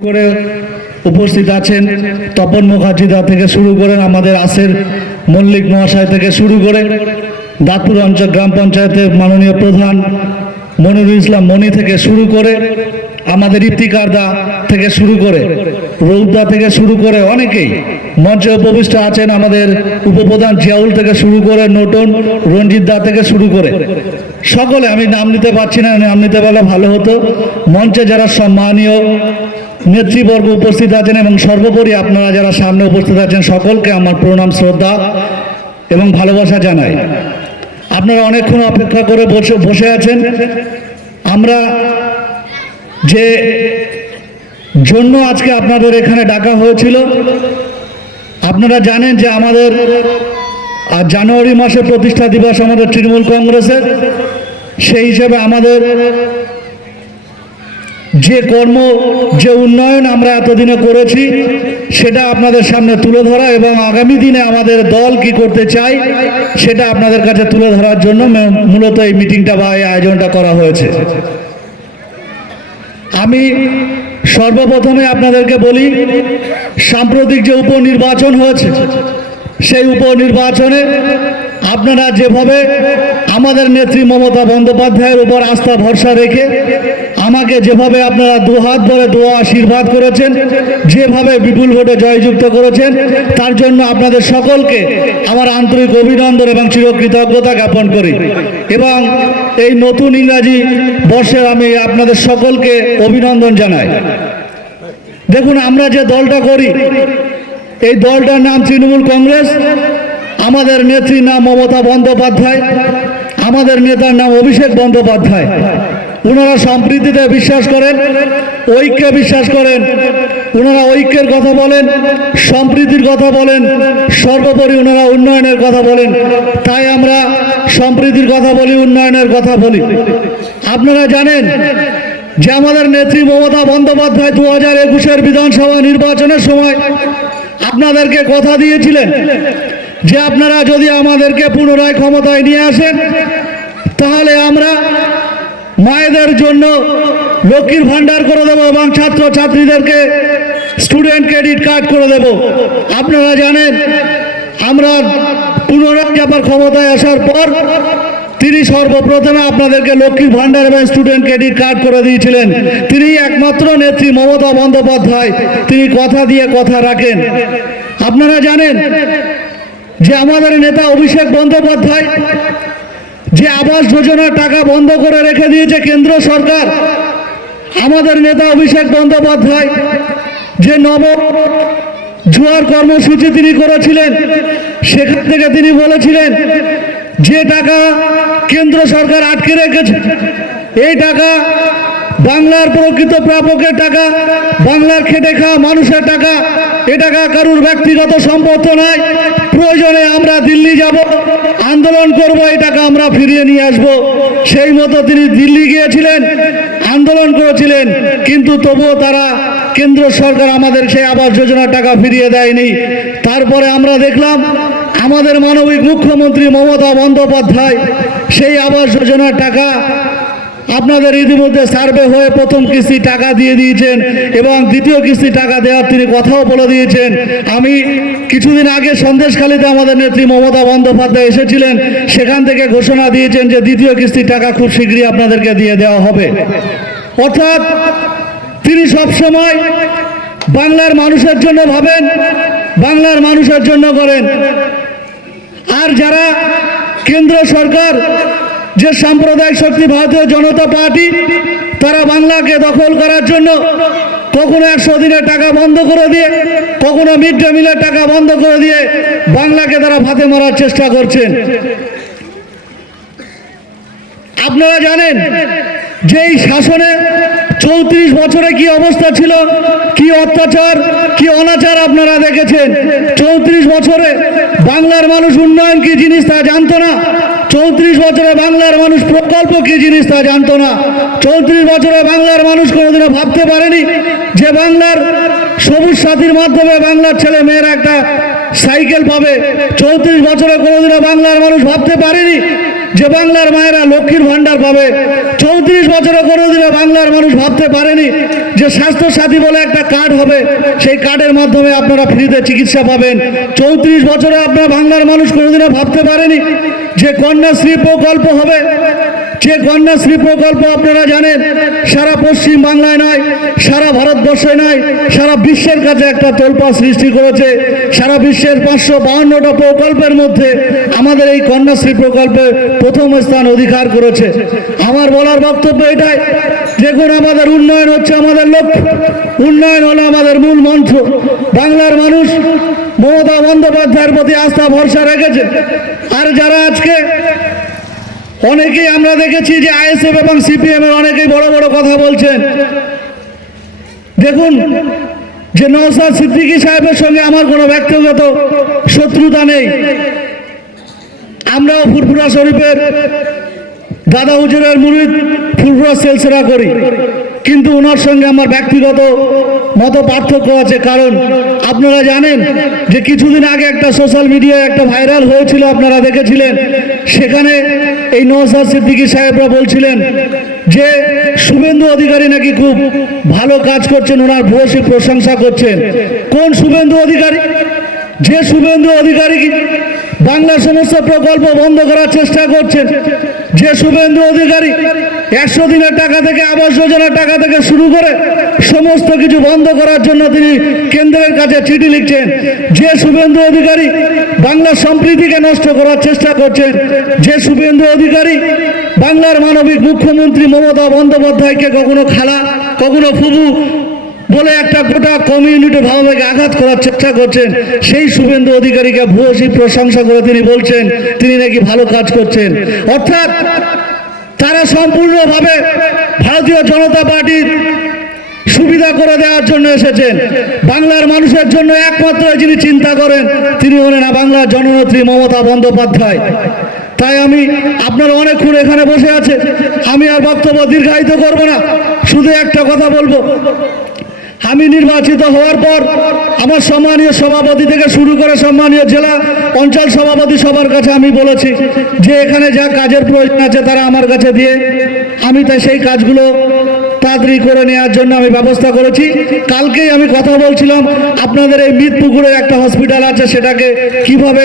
করে উপস্থিত আছেন তপন মুখার্জিদা থেকে শুরু করেন আমাদের আসের মল্লিক মহাশয় থেকে শুরু করে দাঁতপুর অঞ্চল গ্রাম পঞ্চায়েতের মাননীয় প্রধান মনিরুল ইসলাম মনি থেকে শুরু করে আমাদের ইফতিকার দা থেকে শুরু করে রৌদা থেকে শুরু করে অনেকেই মঞ্চে উপবিষ্ট আছেন আমাদের উপপ্রধান জিয়াউল থেকে শুরু করে নটন রঞ্জিত দা থেকে শুরু করে। সকলে আমি নাম নিতে পারছি না, নাম নিতে পারলে ভালো হতো। মঞ্চে যারা সম্মানীয় নেতৃবর্গ উপস্থিত আছেন এবং সর্বোপরি আপনারা যারা সামনে উপস্থিত আছেন সকলকে আমার প্রণাম, শ্রদ্ধা এবং ভালোবাসা জানাই। আপনারা অনেকক্ষণ অপেক্ষা করে বসে বসে আছেন। আমরা যে জন্য আজকে আপনাদের এখানে ডাকা হয়েছিল, আপনারা জানেন যে আমাদের জানুয়ারি মাসে প্রতিষ্ঠা দিবস আমাদের তৃণমূল কংগ্রেসের। সেই হিসেবে আমাদের যে কর্ম, যে উন্নয়ন আমরা এতদিনে করেছি, সেটা আপনাদের সামনে তুলে ধরা এবং আগামী দিনে আমাদের দল কি করতে চাই সেটা আপনাদের কাছে তুলে ধরার জন্য মূলত এই মিটিংটা বা এই আয়োজনটা করা হয়েছে। আমি সর্বপ্রথমে আপনাদেরকে বলি, সাম্প্রতিক যে উপনির্বাচন হয়েছে, সেই উপনির্বাচনে আপনারা যেভাবে আমাদের নেত্রী মমতা বন্দ্যোপাধ্যায়ের উপর আস্থা ভরসা রেখে আমাকে যেভাবে আপনারা দুহাত ধরে দোয়া আশীর্বাদ করেছেন, যেভাবে বিপুল ভোটে জয়যুক্ত করেছেন, তার জন্য আপনাদের সকলকে আমার আন্তরিক অভিনন্দন এবং চিরকৃতজ্ঞতা জ্ঞাপন করি। এবং এই নতুন ইংরাজি বর্ষে আমি আপনাদের সকলকে অভিনন্দন জানাই। দেখুন, আমরা যে দলটা করি, এই দলটার নাম তৃণমূল কংগ্রেস, আমাদের নেত্রীর নাম মমতা বন্দ্যোপাধ্যায়, আমাদের নেতার নাম অভিষেক বন্দ্যোপাধ্যায়। ওনারা সম্প্রীতিতে বিশ্বাস করেন, ঐক্যে বিশ্বাস করেন, ওনারা ঐক্যের কথা বলেন, সম্প্রীতির কথা বলেন, সর্বোপরি ওনারা উন্নয়নের কথা বলেন। তাই আমরা সম্প্রীতির কথা বলি, উন্নয়নের কথা বলি। আপনারা জানেন যে আমাদের নেত্রী মমতা বন্দ্যোপাধ্যায় দু হাজার একুশের বিধানসভা নির্বাচনের সময় আপনাদেরকে কথা দিয়েছিলেন যে আপনারা যদি আমাদেরকে পুনরায় ক্ষমতায় নিয়ে আসেন, তাহলে আমরা মায়েদের জন্য লক্ষ্মীর ভাণ্ডার করে দেবো এবং ছাত্র ছাত্রীদেরকে স্টুডেন্ট ক্রেডিট কার্ড করে দেব। আপনারা জানেন, আমরা পুনরায় ক্ষমতায় আসার পর তিনি সর্বপ্রথমে আপনাদেরকে লক্ষ্মীর ভান্ডার এবং স্টুডেন্ট ক্রেডিট কার্ড করে দিয়েছিলেন। তিনি একমাত্র নেত্রী মমতা বন্দ্যোপাধ্যায়। তিনি কথা দিয়ে কথা রাখেন। আপনারা জানেন যে আমাদের নেতা অভিষেক বন্দ্যোপাধ্যায় যে আবাস যোজনার টাকা বন্ধ করে রেখে দিয়েছে কেন্দ্র সরকার, আমাদের নেতা অভিষেক বন্দ্যোপাধ্যায়, যে নব জুয়ার কর্মসূচি তিনি করেছিলেন, সেখান থেকে তিনি বলেছিলেন যে টাকা কেন্দ্র সরকার আটকে রেখেছে, এই টাকা বাংলার প্রকৃত প্রাপকের টাকা, বাংলার খেটে খাওয়া মানুষের টাকা এ টাকা কারুর ব্যক্তিগত সম্পত্তি নয়। প্রয়োজনে আমরা দিল্লি যাব, আন্দোলন করব এই টাকা আমরা ফিরিয়ে নিয়ে আসব। সেই মতো তিনি দিল্লি গিয়েছিলেন, আন্দোলন করেছিলেন, কিন্তু তবুও তারা কেন্দ্র সরকার আমাদের সেই আবাস যোজনার টাকা ফিরিয়ে দেয়নি। তারপরে আমরা দেখলাম, আমাদের মানবিক মুখ্যমন্ত্রী মমতা বন্দ্যোপাধ্যায় সেই আবাস যোজনার টাকা আপনাদের ইতিমধ্যে সার্ভে হয়ে প্রথম কিস্তি টাকা দিয়ে দিয়েছেন এবং দ্বিতীয় কিস্তি টাকা দেওয়ার তিনি কথাও বলে দিয়েছেন। আমি কিছুদিন আগে সন্দেশখালীতে আমাদের নেত্রী মমতা বন্দ্যোপাধ্যায় এসেছিলেন। সেখান থেকে ঘোষণা দিয়েছেন যে দ্বিতীয় কিস্তির টাকা খুব শীঘ্রই আপনাদেরকে দিয়ে দেওয়া হবে। অর্থাৎ তিনি সবসময় বাংলার মানুষের জন্য ভাবেন, বাংলার মানুষের জন্য করেন। আর যারা কেন্দ্র সরকার যে সাম্প্রদায়িক শক্তি ভারতীয় জনতা পার্টি তারা বাংলাকে দখল করার জন্য কখনো একশো দিনের টাকা বন্ধ করে দিয়ে, কখনো মিড ডে মিলের টাকা বন্ধ করে দিয়ে বাংলাকে তারা ভাতে মারার চেষ্টা করছেন। আপনারা জানেন যে এই শাসনে চৌত্রিশ বছরে কি অবস্থা ছিল? কি অত্যাচার? কি অনাচার আপনারা দেখেছেন? চৌত্রিশ বছরে বাংলার মানুষ উন্নয়ন কি জিনিস তা জানতো না? চৌত্রিশ বছরে বাংলার মানুষ প্রকল্প কি জিনিস তা জানতো না? চৌত্রিশ বছরে বাংলার মানুষ কোনোদিনও ভাবতে পারেনি যে বাংলার সবুজ সাথীর মাধ্যমে বাংলার ছেলে মেয়েরা একটা সাইকেল পাবে। চৌত্রিশ বছরে কোনোদিনও বাংলার মানুষ ভাবতে পারেনি যে বাংলার মায়েরা লক্ষ্মীর ভাণ্ডার পাবে, চৌত্রিশ বছরে কোনোদিনও বাংলার মানুষ ভাবতে পারেনি যে স্বাস্থ্য সাথী বলে একটা কার্ড হবে। সেই কার্ডের মাধ্যমে আপনারা ফ্রিতে চিকিৎসা পাবেন। চৌত্রিশ বছরে আপনার বাংলার মানুষ কোনোদিনও ভাবতে পারেনি যে কন্যাশ্রী প্রকল্প হবে। যে কন্যাশ্রী প্রকল্প আপনারা জানেন, সারা পশ্চিম বাংলায় নয়, সারা ভারতবর্ষে নয়, সারা বিশ্বের কাছে একটা তোলপা সৃষ্টি করেছে। সারা বিশ্বের পাঁচশো বাহান্নটা প্রকল্পের মধ্যে আমাদের এই কন্যাশ্রী প্রকল্পে প্রথম স্থান অধিকার করেছে। আমার বলার বক্তব্য এটাই, দেখুন আমাদের উন্নয়ন হচ্ছে আমাদের লক্ষ্য। উন্নয়ন হলো আমাদের মূল মন্ত্র। বাংলার মানুষ মমতা বন্দ্যোপাধ্যায়ের প্রতি আস্থা, ভরসা রেখেছে। আর যারা আজকে অনেকেই আমরা দেখেছি যে আইএসএফ এবং সিপিএম এর অনেকেই বড় বড় কথা বলছেন। দেখুন, যে নওসাদ সিদ্দিকী সাহেবের সঙ্গে আমার কোনো ব্যক্তিগত শত্রুতা নেই। আমরাও ফুরফুরা শরীফের দাদা হুজুরের মুরিদ ফুরফুরা সেলসেরা করি। কিন্তু ওনার সঙ্গে আমার ব্যক্তিগত মত পার্থক্য আছে, কারণ আপনারা জানেন যে কিছুদিন আগে একটা সোশ্যাল মিডিয়ায় একটা ভাইরাল হয়েছিল, আপনারা দেখেছিলেন। সেখানে এই নওসাদ সিদ্দিকী সাহেবরা বলছিলেন যে, শুভেন্দু অধিকারী নাকি খুব ভালো কাজ করছেন, ওনার ভূয়সী প্রশংসা করছেন। কোন শুভেন্দু অধিকারী? যে শুভেন্দু অধিকারী কি বাংলার সমস্ত প্রকল্প বন্ধ করার চেষ্টা করছেন যে শুভেন্দু অধিকারী একশো দিনের টাকা থেকে আবাস যোজনার টাকা থেকে শুরু করে সমস্ত কিছু বন্ধ করার জন্য তিনি কেন্দ্রের কাছে চিঠি লিখছেন। যে শুভেন্দু অধিকারী বাংলার সম্প্রীতিকে নষ্ট করার চেষ্টা করছেন, যে শুভেন্দু অধিকারী বাংলার মানবিক মুখ্যমন্ত্রী মমতা বন্দ্যোপাধ্যায়কে কখনো খালা, কখনো ফুবু বলে একটা গোটা কমিউনিটি ভাবাবেগে আঘাত করার চেষ্টা করছেন। সেই শুভেন্দু অধিকারীকে ভূয়সী প্রশংসা করে তিনি বলছেন, তিনি নাকি ভালো কাজ করছেন। অর্থাৎ তারা সম্পূর্ণভাবে ভারতীয় জনতা পার্টির সুবিধা করে দেওয়ার জন্য এসেছেন। বাংলার মানুষের জন্য একমাত্র যিনি চিন্তা করেন, তিনি হলেন বাংলার জননেত্রী মমতা বন্দ্যোপাধ্যায়। তাই আমি আপনারা অনেকক্ষণ এখানে বসে আছে আমি আর বক্তব্য দীর্ঘায়িত করব না। শুধু একটা কথা বলব। আমি নির্বাচিত হওয়ার পর আমার সম্মানীয় সভাপতি থেকে শুরু করে সম্মানীয় জেলা অঞ্চল সভাপতি সবার কাছে আমি বলেছি যে এখানে যা কাজের প্রয়োজন আছে তারা আমার কাছে দিয়ে আমি তাই সেই কাজগুলো তাড়াতাড়ি করে নেওয়ার জন্য আমি ব্যবস্থা করেছি। কালকেই আমি কথা বলছিলাম, আপনাদের এই মিতপুকুরে একটা হসপিটাল আছে, সেটাকে কীভাবে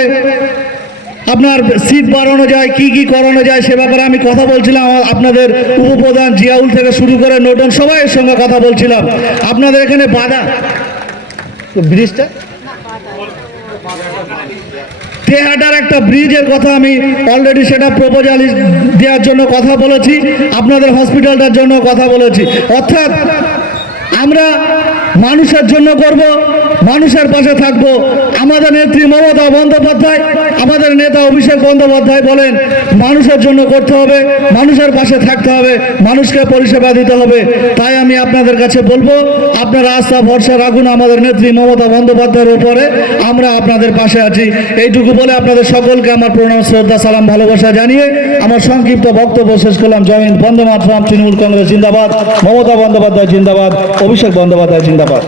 আপনার সিট বাড়ানো যায় কি কি করানো যায় সে ব্যাপারে আমি কথা বলছিলাম। আপনাদের উপপ্রধান জিয়াউল থেকে শুরু করে নোটন সবাইয়ের সঙ্গে কথা বলছিলাম। আপনাদের এখানে বাধা। ব্রিজটা? তেহাটার একটা ব্রিজের কথা আমি অলরেডি সেটা প্রপোজাল দেওয়ার জন্য কথা বলেছি। আপনাদের হসপিটালটার জন্য কথা বলেছি। অর্থাৎ আমরা মানুষের জন্য করব, মানুষের পাশে থাকব। আমাদের নেত্রী মমতা বন্দ্যোপাধ্যায়, আমাদের নেতা অভিষেক বন্দ্যোপাধ্যায় বলেন, মানুষের জন্য করতে হবে, মানুষের পাশে থাকতে হবে, মানুষকে পরিষেবা দিতে হবে। তাই আমি আপনাদের কাছে বলব, আপনারা আস্থা, ভরসা রাখুন আমাদের নেত্রী মমতা বন্দ্যোপাধ্যায়ের উপরে, আমরা আপনাদের পাশে আছি। এইটুকু বলে আপনাদের সকলকে আমার প্রণাম, শ্রদ্ধা, সালাম, ভালোবাসা জানিয়ে আমার সংক্ষিপ্ত বক্তব্য শেষ করলাম। জয় হিন্দ, বন্দে মাতরম, তৃণমূল কংগ্রেস, জিন্দাবাদ। মমতা বন্দ্যোপাধ্যায়, জিন্দাবাদ। অভিষেক বন্দ্যোপাধ্যায় জিন্দাবাদ।